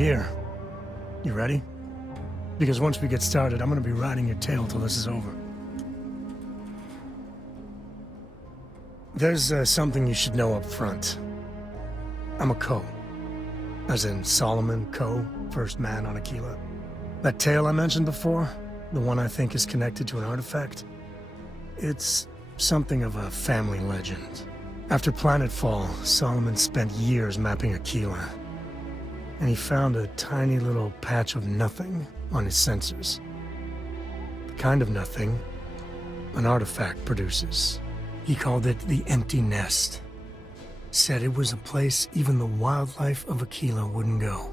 here. You ready? Because once we get started, I'm gonna be riding your tail till this is over. There's something you should know up front. I'm a Co. As in Solomon Co., first man on Aquila. That tale I mentioned before, the one I think is connected to an artifact, it's something of a family legend. After planetfall, Solomon spent years mapping Aquila, and he found a tiny little patch of nothing on his sensors. The kind of nothing an artifact produces. He called it the Empty Nest. Said it was a place even the wildlife of Aquila wouldn't go.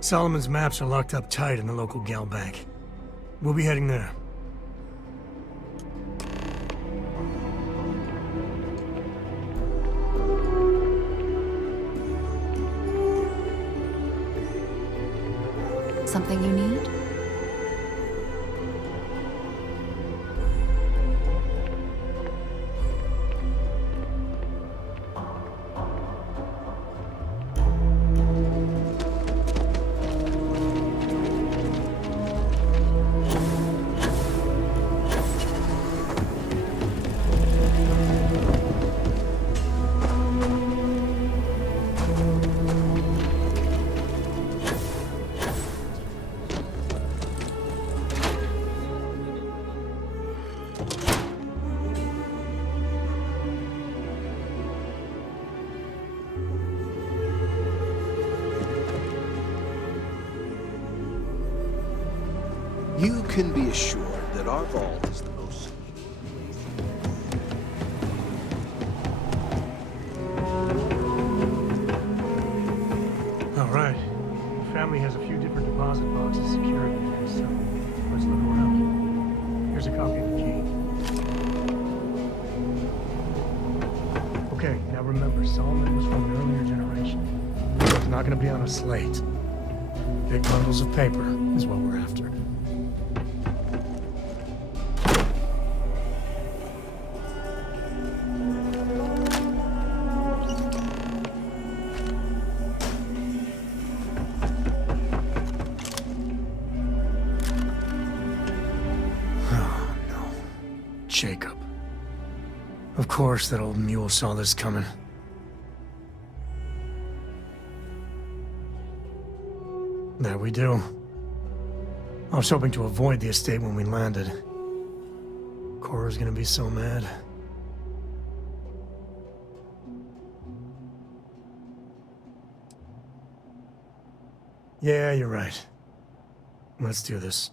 Solomon's maps are locked up tight in the local gal bank. We'll be heading there. Something you need? You can be assured that our vault is the most... All right. The family has a few different deposit boxes secured today, so let's look around. Here's a copy of the key. Okay, now remember, Solomon was from an earlier generation. It's not going to be on a slate. Big bundles of paper is what we're after. Jacob. Of course that old mule saw this coming. There we do. I was hoping to avoid the estate when we landed. Cora's gonna be so mad. Yeah, you're right. Let's do this.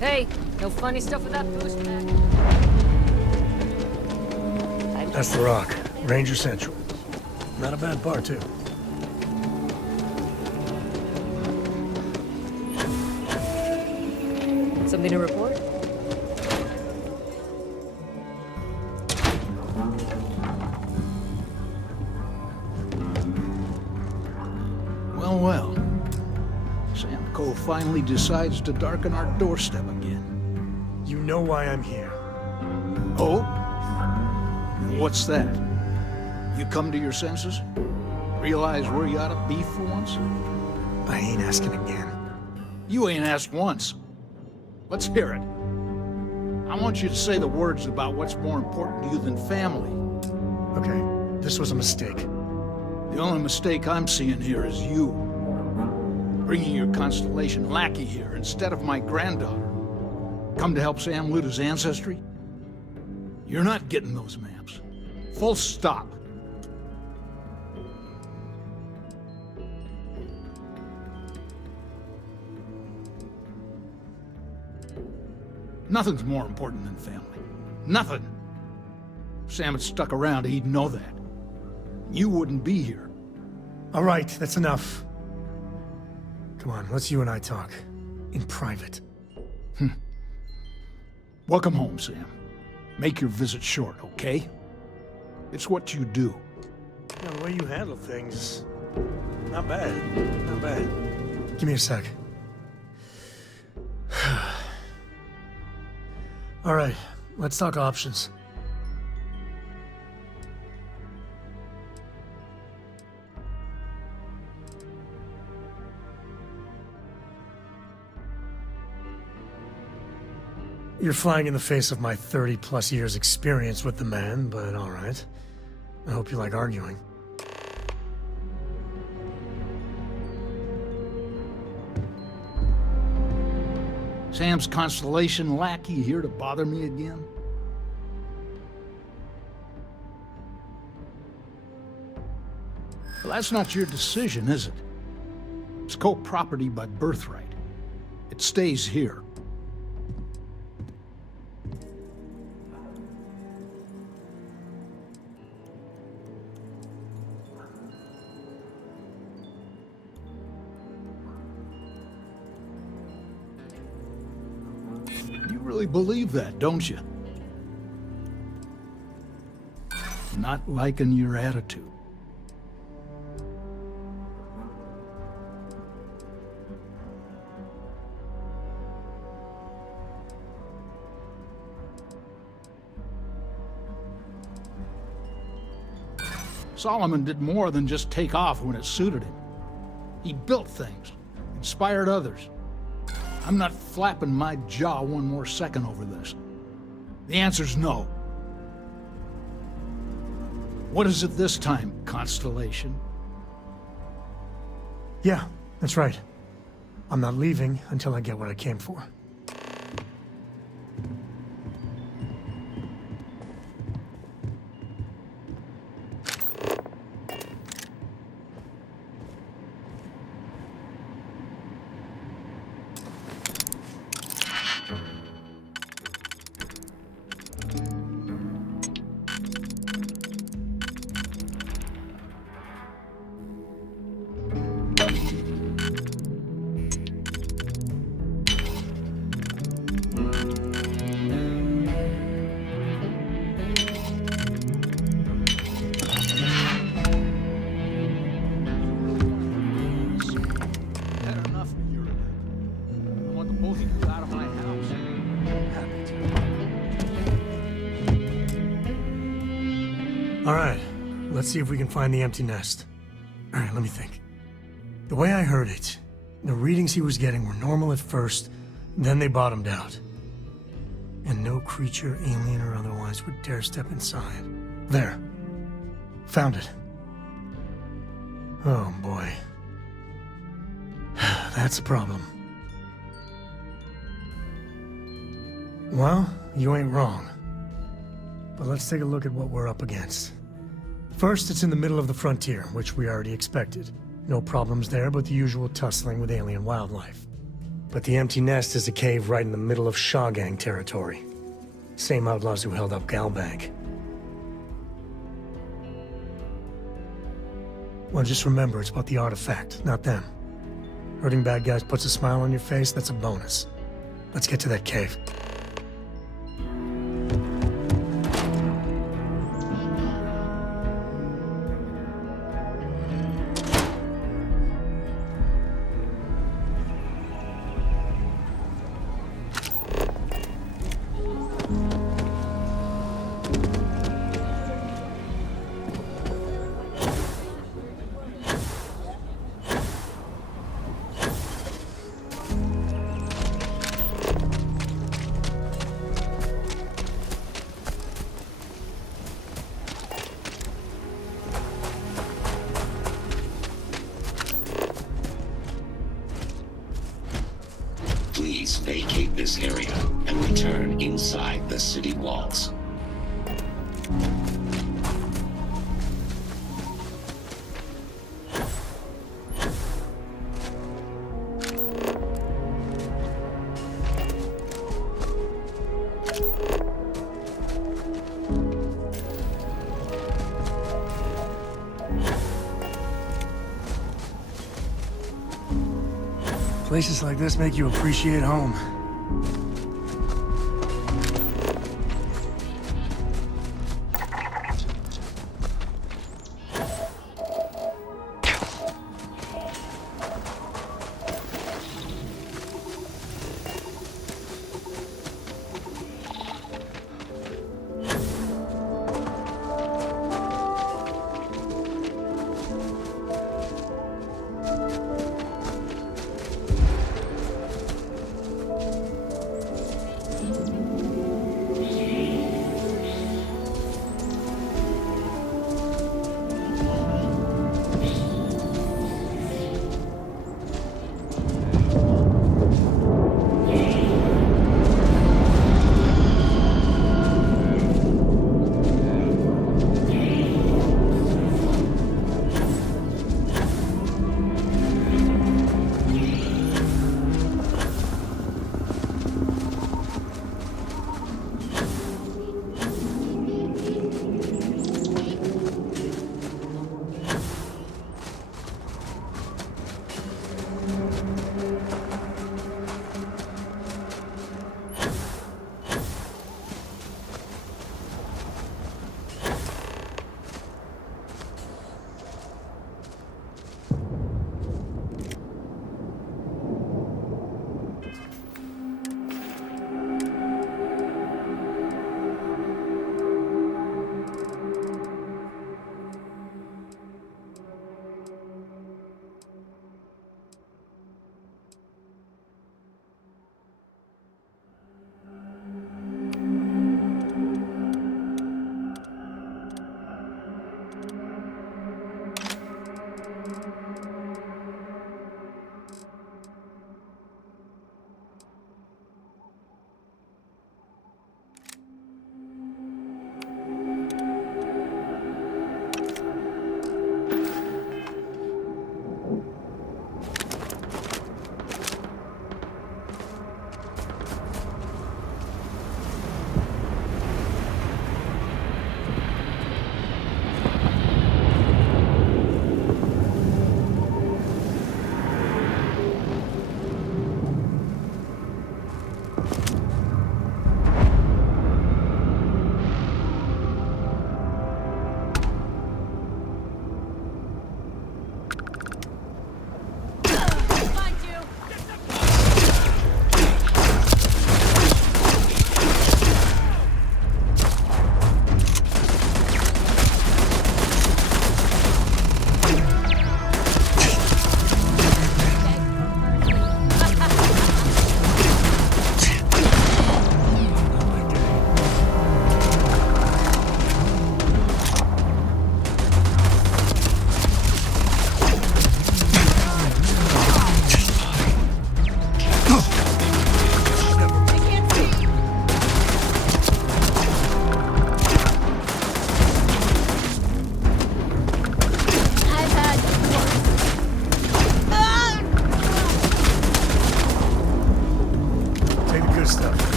Hey, no funny stuff with that postman. That's the Rock. Ranger Central. Not a bad bar, too. Something to report? Well, well. Sam Cole finally decides to darken our doorstep again. You know why I'm here. Oh? What's that? You come to your senses? Realize where you ought to be for once? I ain't asking again. You ain't asked once. Let's hear it. I want you to say the words about what's more important to you than family. Okay, this was a mistake. The only mistake I'm seeing here is you. Bringing your Constellation lackey here instead of my granddaughter. Come to help Sam loot his ancestry? You're not getting those maps. Full stop. Nothing's more important than family. Nothing. If Sam had stuck around, he'd know that. You wouldn't be here. All right, that's enough. Come on, let's you and I talk. In private. Welcome home, Sam. Make your visit short, okay? It's what you do. Yeah, the way you handle things, not bad. Not bad. Give me a sec. All right, let's talk options. You're flying in the face of my 30-plus years experience with the man, but all right. I hope you like arguing. Sam's Constellation lackey here to bother me again? Well, that's not your decision, is it? It's co-property by birthright. It stays here. You really believe that, don't you? Not liking your attitude. Solomon did more than just take off when it suited him. He built things, inspired others. I'm not flapping my jaw one more second over this. The answer's no. What is it this time, Constellation? Yeah, that's right. I'm not leaving until I get what I came for. Had enough of your I want the both of you out of my house. Happy to. All right, let's see if we can find the empty nest. All right, let me think. The way I heard it, the readings he was getting were normal at first, then they bottomed out. And no creature, alien or otherwise, would dare step inside. There. Found it. Oh, boy. That's a problem. Well, you ain't wrong. But let's take a look at what we're up against. First, it's in the middle of the frontier, which we already expected. No problems there, but the usual tussling with alien wildlife. But the empty nest is a cave right in the middle of Shawgang territory. Same outlaws who held up Galbank. Well, just remember, it's about the artifact, not them. Hurting bad guys puts a smile on your face, that's a bonus. Let's get to that cave. Please vacate this area and return inside the city walls. Places like this make you appreciate home.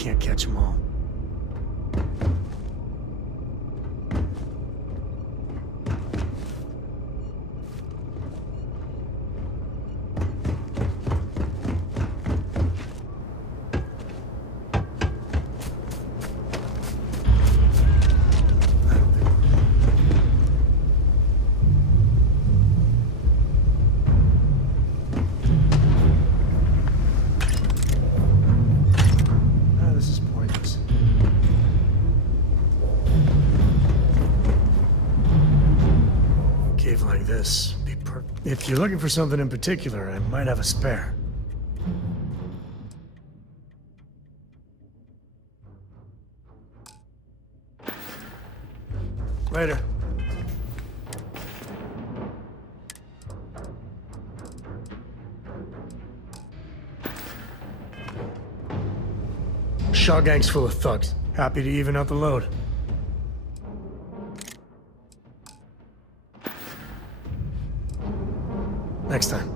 can't catch them all. This is pointless. Cave like this be perfect. If you're looking for something in particular, I might have a spare. Later. Shaw gang's full of thugs. Happy to even out the load. Next time.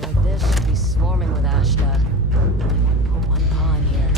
Like this should be swarming with Ashta. I won't put one paw in here.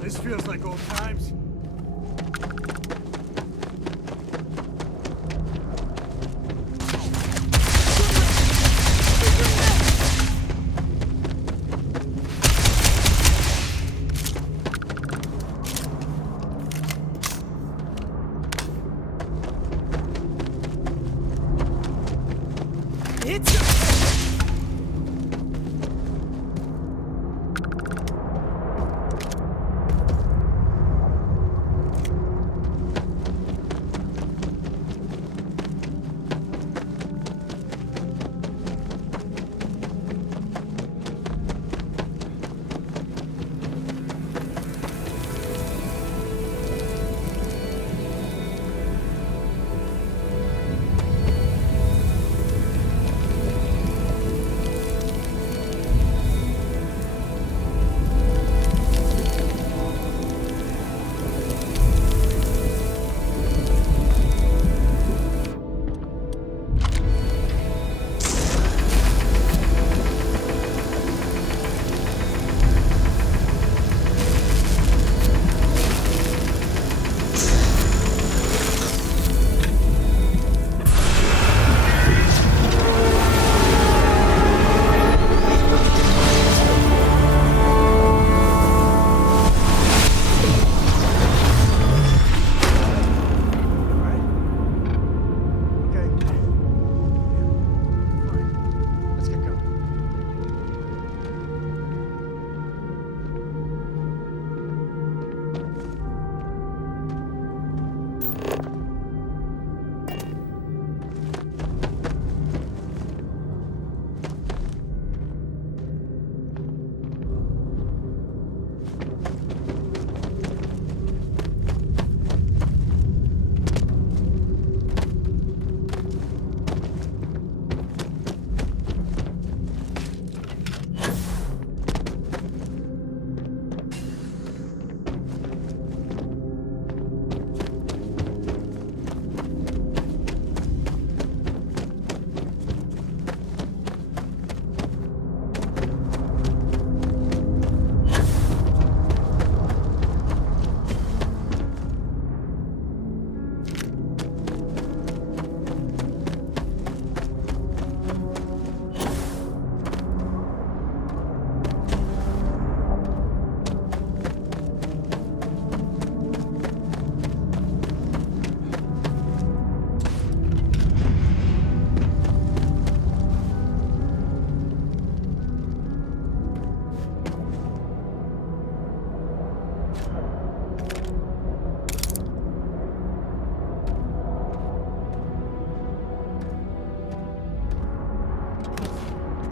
This feels like old times.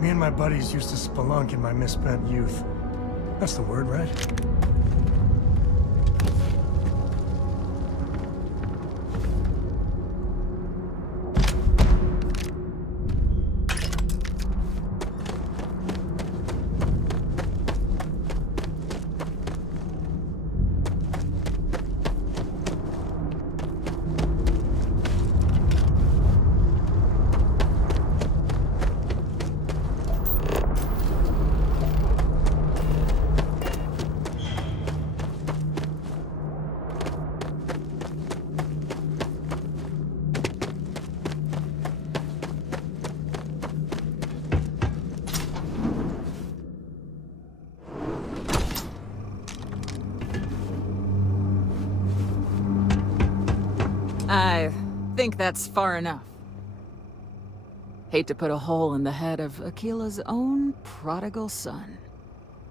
Me and my buddies used to spelunk in my misspent youth. That's the word, right? I think that's far enough. Hate to put a hole in the head of Akila's own prodigal son.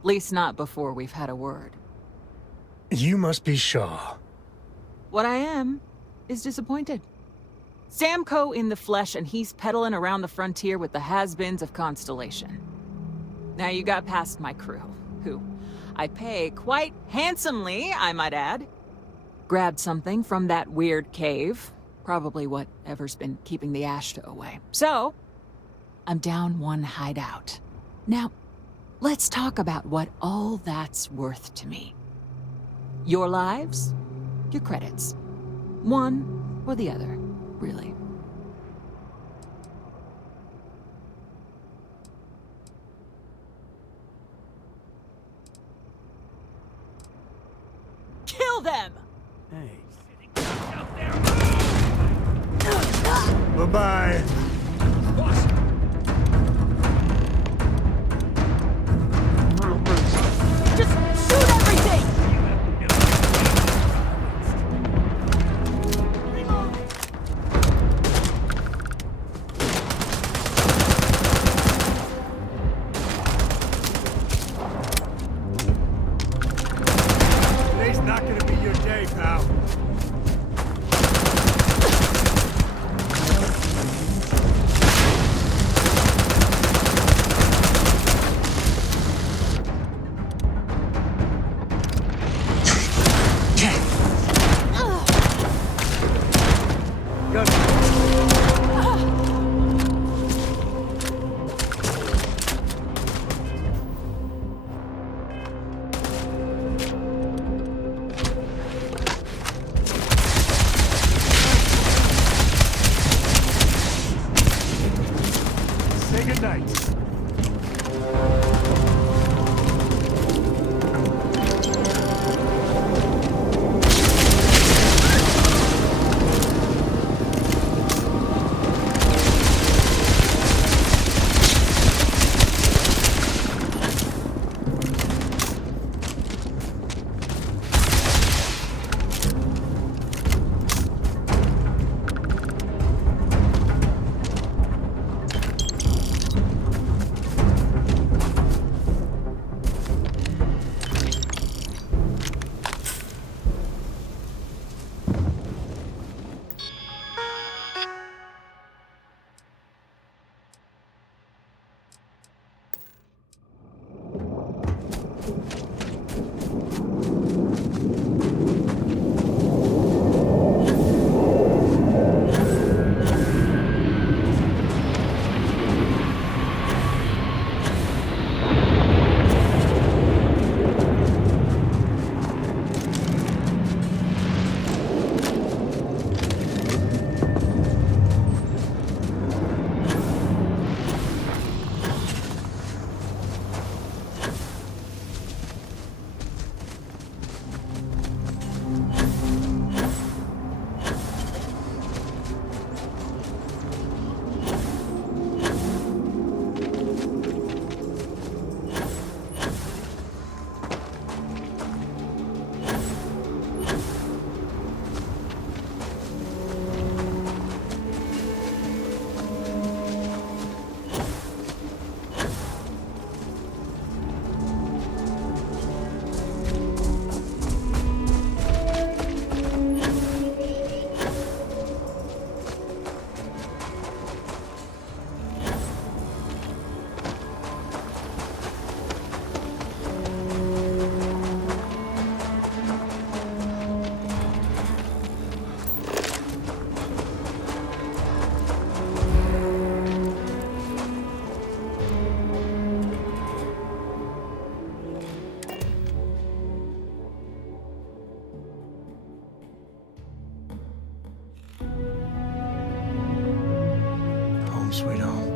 Least not before we've had a word. You must be Shaw. What I am is disappointed. Samco in the flesh, and he's peddling around the frontier with the has-beens of Constellation. Now you got past my crew, who I pay quite handsomely, I might add. Grabbed something from that weird cave. Probably whatever's been keeping the Ashta away. So, I'm down one hideout. Now, let's talk about what all that's worth to me. Your lives, your credits. One or the other, really. Kill them! Hey. Bye-bye. Just shoot everything! Today's not gonna be your day, pal. Sweet home.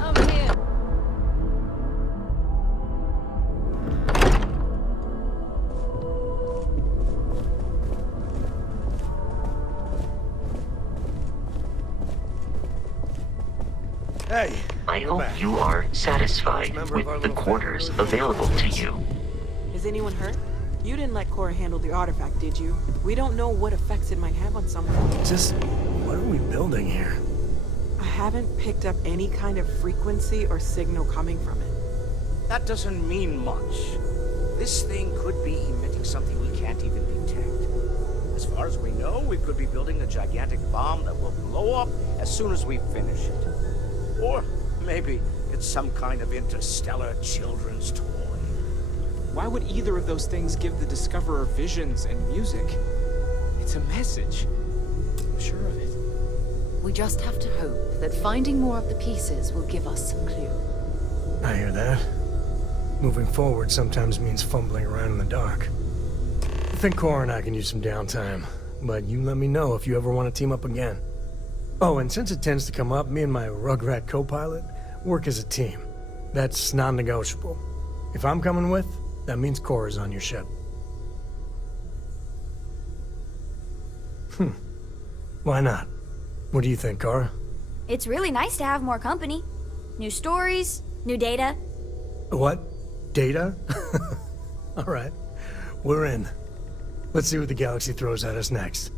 Over here. Hey! I we're hope back. you are satisfied Member of our with the little quarters family. available to you. Is anyone hurt? You didn't let Cora handle the artifact, did you? We don't know what effects it might have on someone. Just, what are we building here? I haven't picked up any kind of frequency or signal coming from it. That doesn't mean much. This thing could be emitting something we can't even detect. As far as we know, we could be building a gigantic bomb that will blow up as soon as we finish it. Or maybe it's some kind of interstellar children's toy. Why would either of those things give the Discoverer visions and music? It's a message. I'm sure of it. We just have to hope that finding more of the pieces will give us some clue. I hear that. Moving forward sometimes means fumbling around in the dark. I think Cora and I can use some downtime, but you let me know if you ever want to team up again. Oh, and since it tends to come up, me and my Rugrat co-pilot work as a team. That's non-negotiable. If I'm coming with, that means Cora's on your ship. Why not? What do you think, Cora? It's really nice to have more company. New stories, new data. What? Data? All right. We're in. Let's see what the galaxy throws at us next.